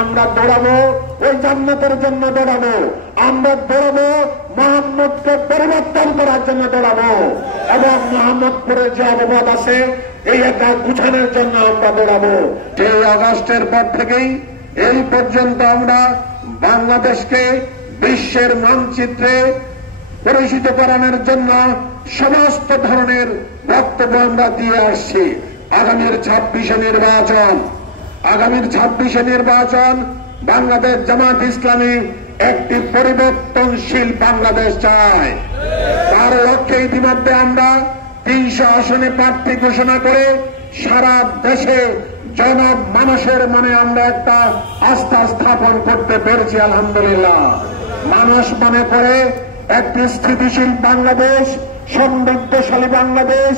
আমরা দৌড়াবো ওই জান্নাতের জন্য দৌড়াবো, আমরা দৌড়াবো মোহাম্মদকে পরিবর্তন করার জন্য দৌড়াবো, এবং মোহাম্মদপুরের যে অববাদ আছে এই একটা গুছানোর জন্য আমরা দৌড়াবো। সেই আগস্টের পর থেকেই এই পর্যন্ত আমরা বাংলাদেশকে বিশ্বের মানচিত্রে পরিচিত করানোর জন্য সমস্ত ধরনের বক্তব্য আমরা দিয়ে আসছি। আগামীর 26শে নির্বাচন বাংলাদেশ জামাত ইসলামী একটি পরিবর্তনশীল বাংলাদেশ চায়। তার লক্ষ্যে ইতিমধ্যে আমরা 300 আসনে প্রার্থী ঘোষণা করে সারা দেশে জনমানুষের মনে আমরা একটা আস্থা স্থাপন করতে পেরেছি। আলহামদুলিল্লাহ, মানুষ মনে করে একটি স্থিতিশীল বাংলাদেশ, সমৃদ্ধশালী বাংলাদেশ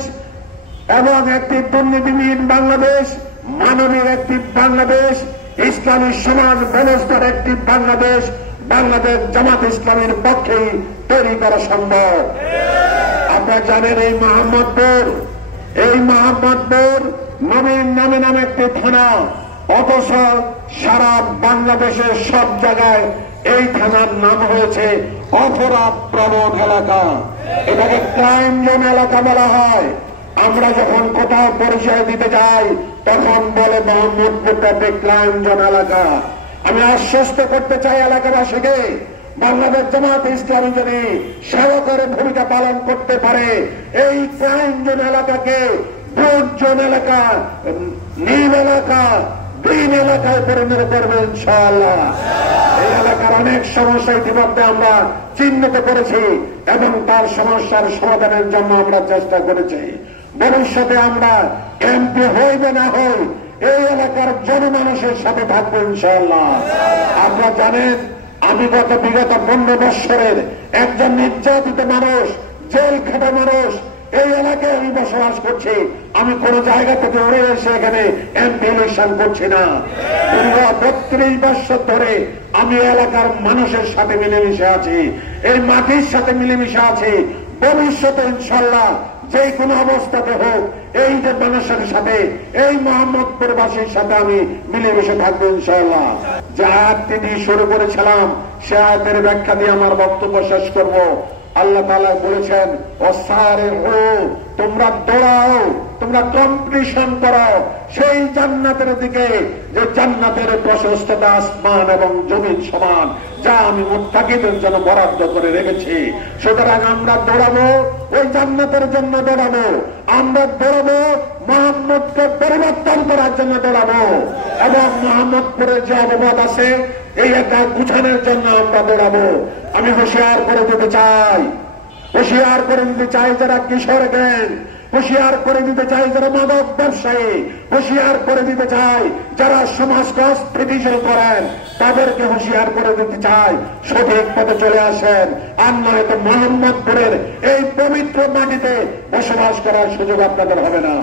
এবং একটি দুর্নীতিহীন বাংলাদেশ, মানবিক একটি বাংলাদেশ, ইসলামী সমাজ ব্যবস্থার একটি বাংলাদেশ বাংলাদেশ জামাত ইসলামীর পক্ষেই তৈরি করা সম্ভব। আপনারা জানেন এই মোহাম্মদপুর নবীন নামে একটি থানা, অথচ সারা বাংলাদেশের সব জায়গায় এই থানার নাম হয়েছে অপরাধ প্রবণ এলাকা। এটাকে ক্রাইম জোন এলাকা বলা হয়। আমরা যখন কোথাও পরিচয় দিতে যাই তখন বলে মোহাম্মদপুরটা ক্রাইম জোন এলাকা। আমি আশ্বস্ত করতে চাই এলাকাবাসীকে, বাংলাদেশ জামাত ইসলামী যদি সেবকের ভূমিকা পালন করতে পারে এই ক্রাইম জোন এলাকাকে ব্লু জোন এলাকা, নীল এলাকা, গ্রিন এলাকায় পরিণত করবে ইনশাআল্লাহ। এই এলাকার অনেক সমস্যা ইতিমধ্যে আমরা চিহ্নিত করেছি এবং তার সমস্যার সমাধানের জন্য আমরা চেষ্টা করেছি। ভবিষ্যতে আমরা এমপি হইবে না হই এই এলাকার জনমানুষের সাথে থাকবো ইনশাআল্লাহ। আপনারা জানেন আমি বিগত 15 বৎসরের একজন নির্যাতিত মানুষ, জেল খাটা মানুষ, এই এলাকায় আমি বসবাস করছি। আমি কোন জায়গা থেকে উড়ে এসে এখানে এমপি ইলেকশন করছি না। দীর্ঘ 32 বৎসর ধরে আমি এলাকার মানুষের সাথে মিলেমিশে আছি, এই মাটির সাথে মিলেমিশে আছি। ভবিষ্যতে ইনশাআল্লাহ যে কোনো অবস্থাতে হোক এই যে মানুষের সাথে, এই মোহাম্মদপুরবাসীর সাথে আমি মিলেমিশে থাকবো ইনশাআল্লাহ। যে আয়াতটি দিয়ে শুরু করেছিলাম সে আয়াতের ব্যাখ্যা দিয়ে আমার বক্তব্য শেষ করব। আল্লাহ তাআলা বলেছেন, তোমরা দৌড়াও, তোমরা কম্পিটিশন করো সেই জান্নাতের দিকে যে জান্নাতের প্রশস্ততা আসমান এবং জমিন সমান, যা আমি মুত্তাকিদের জন্য বরাদ্দ করে রেখেছি। সুতরাং আমরা দৌড়াবো ওই জান্নাতের জন্য দৌড়াবো, আমরা দৌড়াবো মোহাম্মদকে পরিবর্তন করার জন্য দৌড়াবো, এবং মোহাম্মদপুরের যে অববাদ আছে এই একটা গুছানোর জন্য আমরা দৌড়াবো। আমি হুঁশিয়ার করে দিতে চাই যারা কিশোর গ্যাং, হুঁশিয়ার করে দিতে চাই যারা মাদক ব্যবসায়ী, হুঁশিয়ার করে দিতে চাই যারা সমাজকে অস্থিতিশীল করেন, তাদেরকে হুঁশিয়ার করে দিতে চাই সঠিক পথে চলে আসেন। আর নয়তো মোহাম্মদপুরের এই পবিত্র মাটিতে বসবাস করার সুযোগ আপনাদের হবে না।